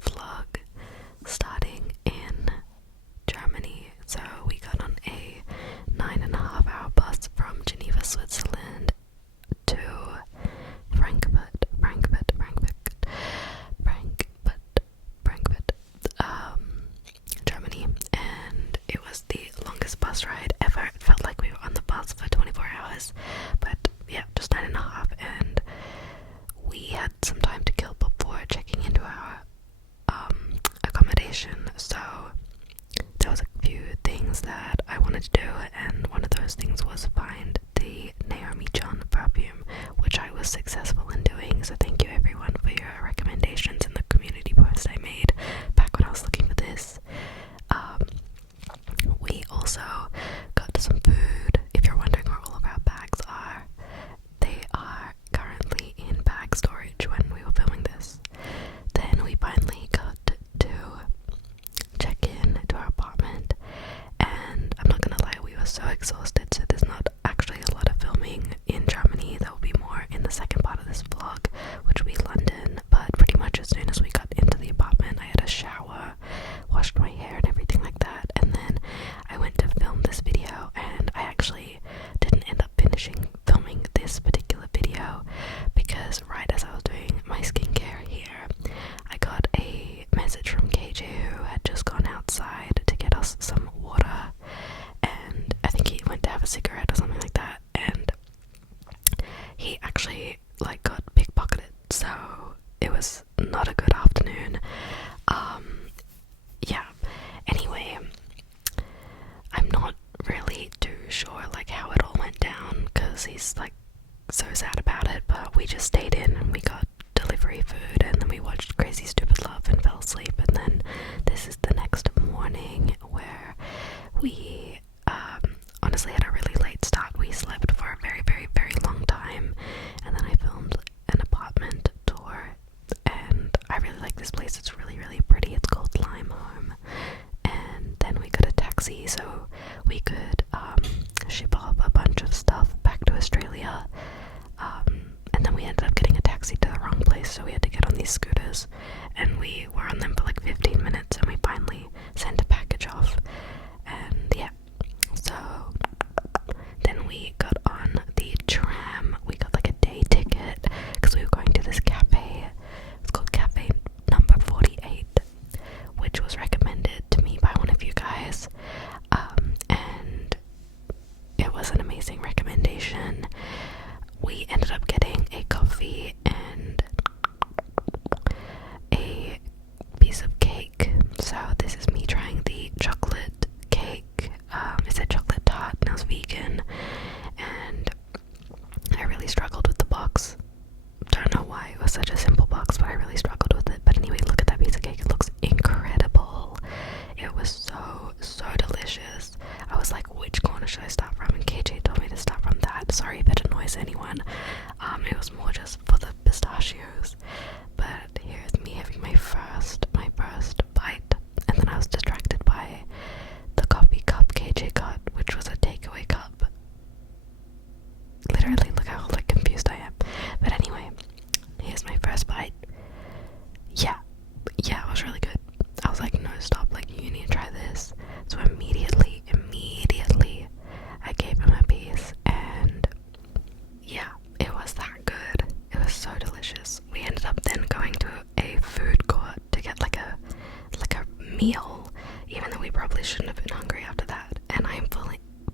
vlog starting in Germany. So we got on a 9.5 hour bus from Geneva, Switzerland to Frankfurt, Germany, and it was the longest bus ride ever. It felt like we were on the bus for 24 hours, but yeah, just 9.5, and we had some time to kill before checking into our accommodation, so there was a few things that I wanted to do, and one of those things was find the Naomi John perfume, which I was successful in doing, so thank you everyone for your recommendations in the community post I made back when I was looking for this. We also got some food. If you're wondering where all of our bags are, they are currently in bag storage when we were filming this. Then we finally got to check in to our apartment, and I'm not gonna lie, we were so exhausted, so there's not actually a lot of filming in Germany. There will be more in the second part of this vlog, which will be London, but pretty much as soon as we got into the apartment, I had a shower, washed my hair and everything like that, and then I went to film this video, and I actually didn't end up finishing filming this particular video because right as I was doing my skincare here, I got a message from KJ, who had just gone outside to get us some water, and I think he went to have a cigarette or something like that, and he actually like got pickpocketed, so it was not a good afternoon. Yeah, anyway, I'm not really too sure like how it all went down because he's like so sad about it, but we just stayed in and we got delivery food, and then we watched Crazy Stupid Love and fell asleep, and then this is the next morning where we honestly had a really late start. We slept for a very, very, very long time, and then I filmed an apartment tour, and I really like this place. It's really, really pretty. It's called Lime Home, and then we got a taxi so we could ship off a bunch of stuff back to Australia, and then we ended up getting a taxi to the wrong place, so we had to get on these scooters, and we were on them for like 15 minutes, and we finally sent a package off, and yeah, so then we got on the tram. We got like a day ticket because we were going to this cafe. It's called Cafe Number 48, which was recommended to me by one of you guys, and it was an amazing recommendation. We ended up getting a coffee and a piece of cake. So this is me trying the chocolate cake. It's a chocolate tart, and it was vegan, and I really struggled with the box. Don't know why it was such a simple box, but I really struggled with it. But anyway, look at that piece of cake. It looks incredible. It was so delicious. I was like, which corner should I start from? And KJ told me to start from that. Sorry if it annoys anyone. It was more just for the pistachios. But here's me having my first bite, and then I was distracted by the coffee cup KJ got, which was a takeaway cup. Literally, look how like confused I am. But anyway, here's my first bite. Yeah, it was really good. I was like, no, stop, like you need to try this. So immediately, I gave him a piece, and yeah, it was that good. It was so delicious. We ended up then going to a food court to get like a meal, even though we probably shouldn't have been hungry after that. And I'm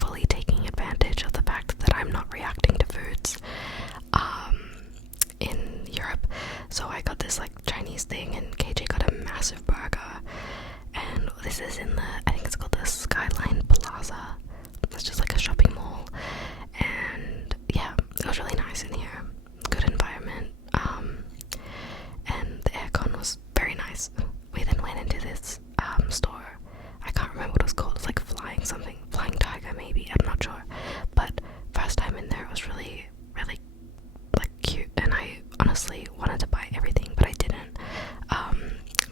fully taking advantage of the fact that I'm not reacting to foods in Europe. So I got this like Chinese thing, and KJ got a massive burger, and this is in I think it's called the Skyline Plaza. It's just like a shopping mall, and yeah, it was really nice in here. Good environment, and the aircon was very nice. We then went into this store. I can't remember what it was called. It's like Flying Tiger maybe, I'm not sure, but first time in there, it was really, really like cute, and I honestly wanted to buy everything, but I didn't.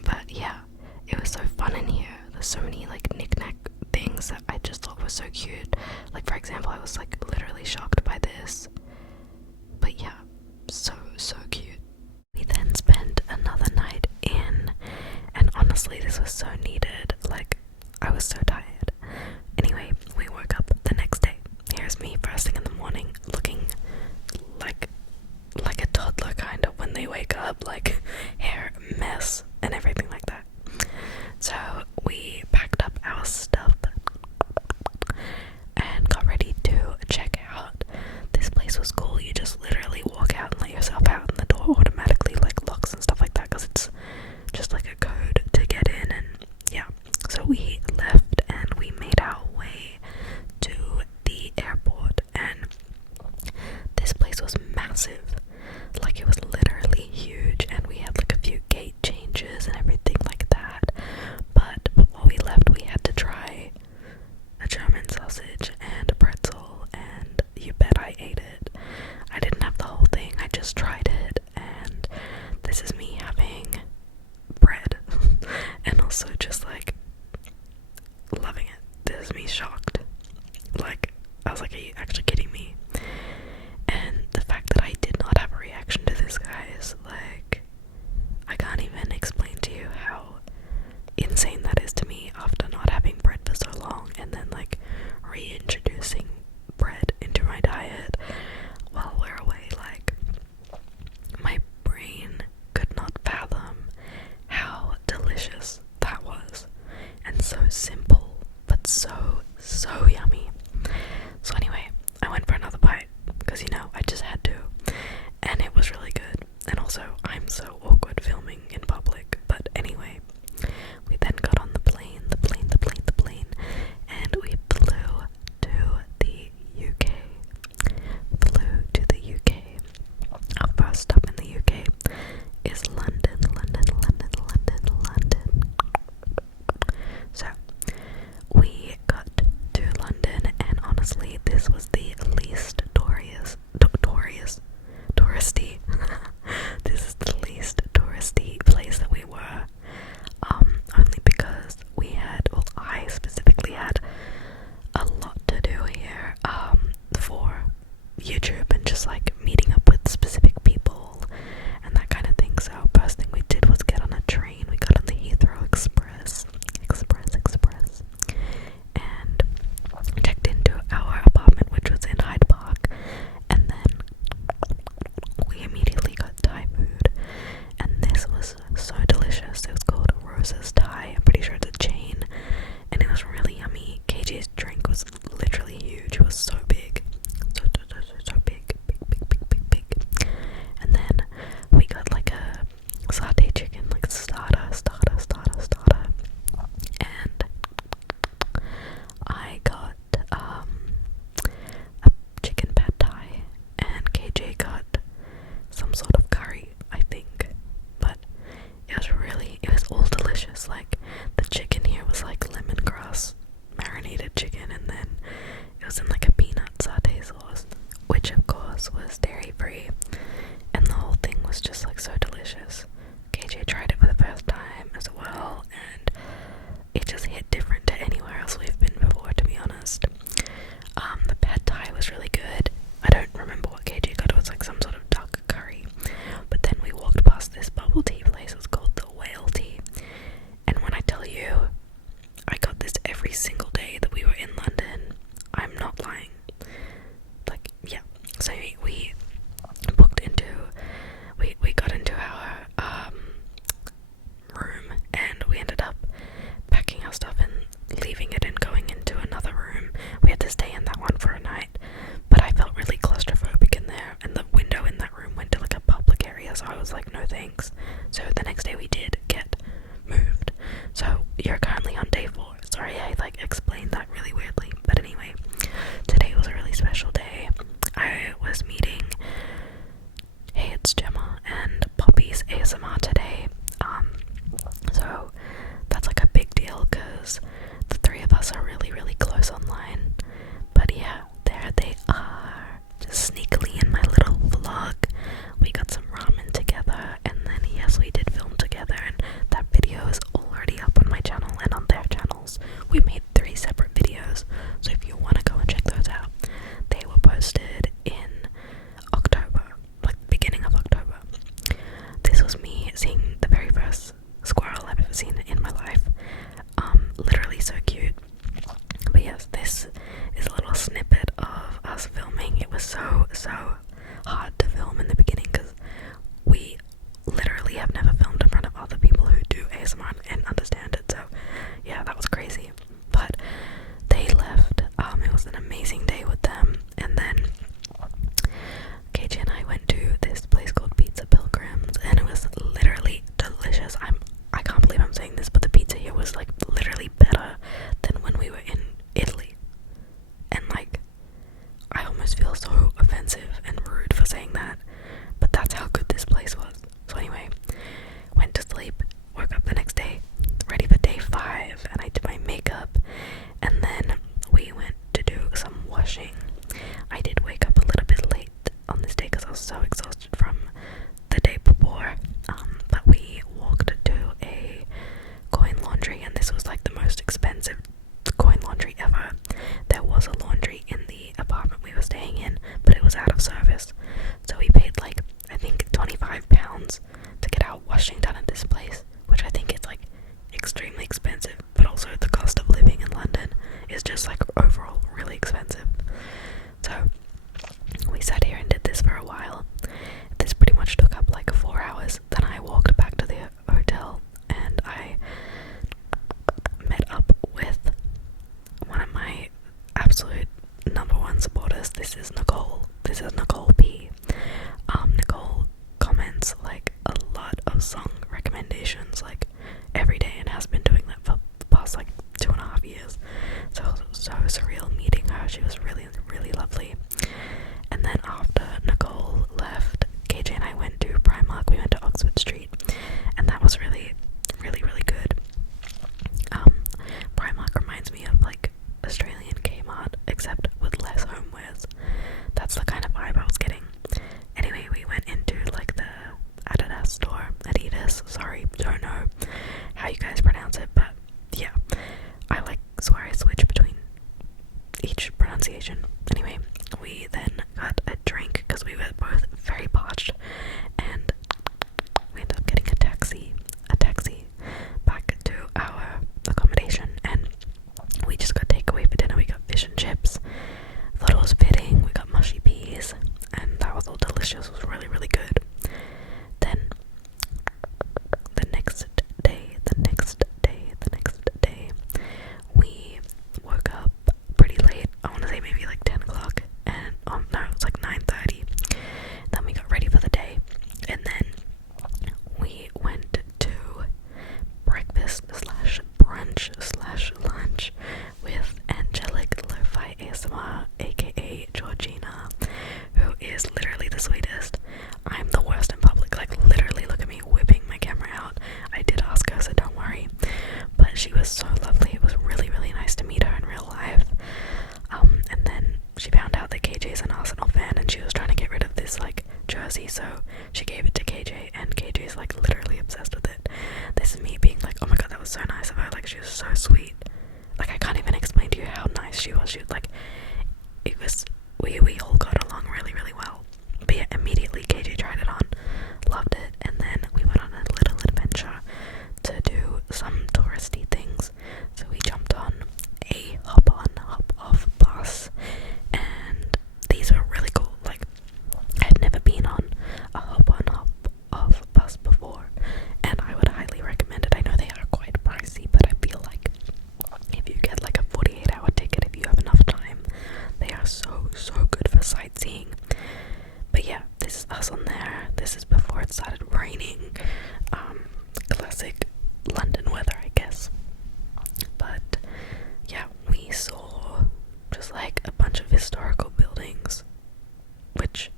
But yeah, it was so fun in here. There's so many like knick-knack things that I just thought was so cute. Like for example, I was like literally shocked by this, but yeah, so cute. We then spent another night in honestly, this was so needed. Like, I was so tired. Anyway, we woke up the next day. Here's me first thing in the morning, looking like a toddler kind of when they wake up, like hair mess and everything like that. So we packed up our stuff and got ready to check out. This place was cool. You just literally walk out and let yourself out, and the door automatically like locks and stuff like that, because it's just like a code to get in. And yeah, so we left and we made our way to the airport, and this place was massive. Like, it was literally huge, and we had like a few gate changes and everything like that. But before we left, we had to try a German sausage and a pretzel, and you bet I ate it. I didn't have the whole thing, I just tried it, and this is me having bread and also just like loving it. This is me shocked. Like, I was like, are you actually kidding me? And the fact that I did not have a reaction to this, guys, like, I can't even explain to you how insane that is to me after not having bread for so long, and then like reintroducing bread into my diet while we're away. Like, my brain could not fathom how delicious that was, and so simple, but so yummy. So anyway, I went for another bite, because you know, I just had to, and it was really good. And also, I'm so awkward filming in public. But anyway, we then got on the plane, and we flew to the UK. Our first stop in the UK is London. So, we got to London, and honestly, this was the least touristy this is the least touristy place that we were, only because I specifically had a lot to do here, for YouTube, and just like meeting up with specific people and that kind of thing. So first thing we did was get on a train. We got on the Heathrow Express, and checked into our apartment, which was in Hyde Park, and then we immediately got Thai food, and this was so delicious. It was called Rose's Thai. I'm pretty sure it's a chain, and it was really yummy. KJ's drink was literally huge. It was so big, so big. And then we got like a satay chicken, like starter, and I got a chicken pad thai, and KJ got some sort of curry, I think. But it was all delicious. Like, the chicken here was like lemongrass marinated chicken, and then it was in like a peanut satay sauce, which of course was dairy free, and the whole thing was just like so delicious. KJ tried it for the first time as well, and it just hit different to anywhere else we've been before, to be honest. The pad thai was really good. I don't remember what KJ got. It was like some sort of duck curry. But then we walked past this bubble tea place. It was called the Whale Tea. And when I tell you, I got this every single day that we were in London, I'm not lying. Like, yeah. So we got into our room, and we ended up packing our stuff and leaving it and going into another room. We had to stay in that one for a night, but I felt really claustrophobic in there, and the window in that room went to like a public area, so I was like, no thanks. So the next day we did get moved. So you're currently on day 4. Sorry I like explained that really weirdly, but anyway, today was a really special day. I was meeting, hey, it's Gemma and Poppy's ASMR today. So that's like a big deal, because the 3 of us are really, really close online. But yeah, there they are, just sneakily in my little vlog. We got some ramen together, and then yes, we did film together, and ASMR and understand it. So yeah, that was crazy. But they left. It was an amazing day with them. And then KJ and I went to this place called Pizza Pilgrims, and it was literally delicious. I can't believe I'm saying this, but the pizza here was like literally better than when we were in Italy. And like, I almost feel so offensive and rude for saying that, but that's how good this place was. So anyway, went to sleep, woke up the next day, ready for day 5, and I did my makeup, and then we went to do some washing. I did wake up a little bit late on this day because I was so exhausted from the day before, but we walked to a coin laundry, and this was like the most expensive coin laundry ever. There was a laundry in the apartment we were staying in, but it was out of service, so we paid like, I think, £25 to get our washing done at this place, which I think is like extremely expensive, but also the cost of living in London is just like overall really expensive. So we sat here and did this for a while. This pretty much took up like 4 hours. Then I walked back to the hotel and I met up with one of my absolute #1 supporters. This is Nicole. This is Nicole P. Nicole comments like a lot of song recommendations like every day and has been doing that for the past like 2.5 years. So it was so surreal meeting her. She was really, really lovely. And then after Nicole left, KJ and I went to Primark. We went to Oxford Street, and that was really, really, really good. Primark reminds me of like Australian Kmart, except with less homewares. That's the kind of vibe I was getting. Anyway, we went into like the Adidas store, Adidas, sorry, don't know how you guys pronounce it, but yeah, I like swear I switch between each pronunciation. Anyway, we then got a drink because we were both very parched, and we ended up getting a taxi back to our accommodation, and we just got takeaway for dinner. We got fish and chips. Thought it was fitting. We got mushy peas, and that was all delicious. It was really, really good. Then the next day, we woke up pretty late. I want to say maybe like 10 o'clock, and no, it was like 9:30. Then we got ready for the day, and then we went to breakfast slash brunch slash lunch with Angelic Lo-Fi ASMR, aka Georgina, who is literally the sweetest. I'm the worst in public, like literally look at me whipping my camera out. I did ask her, so don't worry, but she was so lovely. It was really, really nice to meet her in real life. And then she found out that KJ is an Arsenal fan, and she was trying to get rid of this like jersey, so she gave it to KJ, and KJ is like literally obsessed with it. This is me being like, oh my god, that was so nice of her. Like, she was so sweet. Like, I can't even explain to you how nice she was. She was like, it was, we all got along really, really well. But yeah, immediately KJ tried it on, loved it, and then we went on a little adventure to do some touristy things. So we jumped on a hop-on, hop-off bus, and these were really cool. Like, I'd never been on a hop-on, hop-off bus before, and I would highly recommend it. I know they are quite pricey, but I feel like if you get like a 48-hour ticket, if you have enough time, they are so, so good for sightseeing. But yeah, this is us on there. This is before it started raining. Classic London weather, I guess. But yeah, we saw just like a bunch of historical buildings, which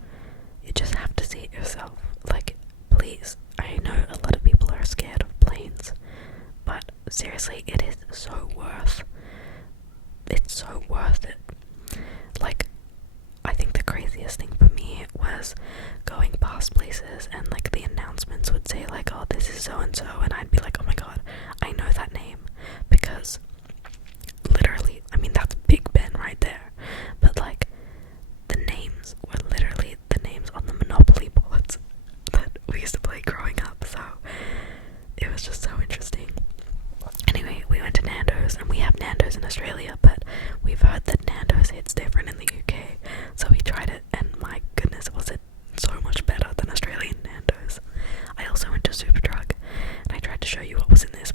you just have to see it yourself. Like, please, I know a lot of people are scared of planes, but seriously, it is so worth it. Like, I think the craziest thing for me was going past places and like the announcements would say like, oh, this is so and so, and I'd be like, oh my god, I know that name, because literally, I mean, that's Big Ben right there, but like the names were literally the names on the Monopoly boards that we used to play growing up. So it was just so interesting. Anyway, we went to Nando's, and we have Nando's in Australia, but we've heard that Nando's hits different in the UK, so we tried it, and my goodness, was it so much better than Australian Nando's. I also went to Superdrug, and I tried to show you what was in this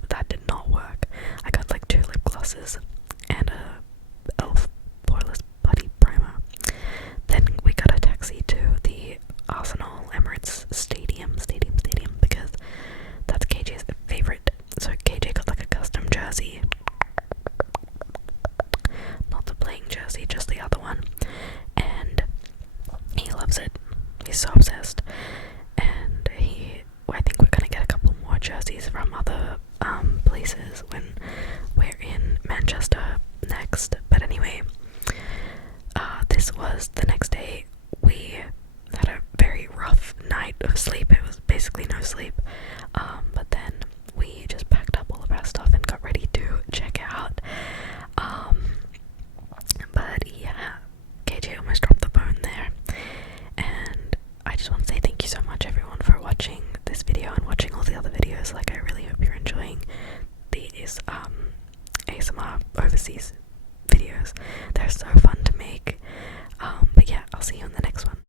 some other places when we're in Manchester next. But anyway, this was the next day. We had a very rough night of sleep. It was basically no sleep. But then we just packed up all of our stuff and got ready to check out. But yeah, KJ almost dropped the phone there. And I just want to say thank you so much everyone for watching this video and watching all the other videos. Like, I really hope you're enjoying these ASMR overseas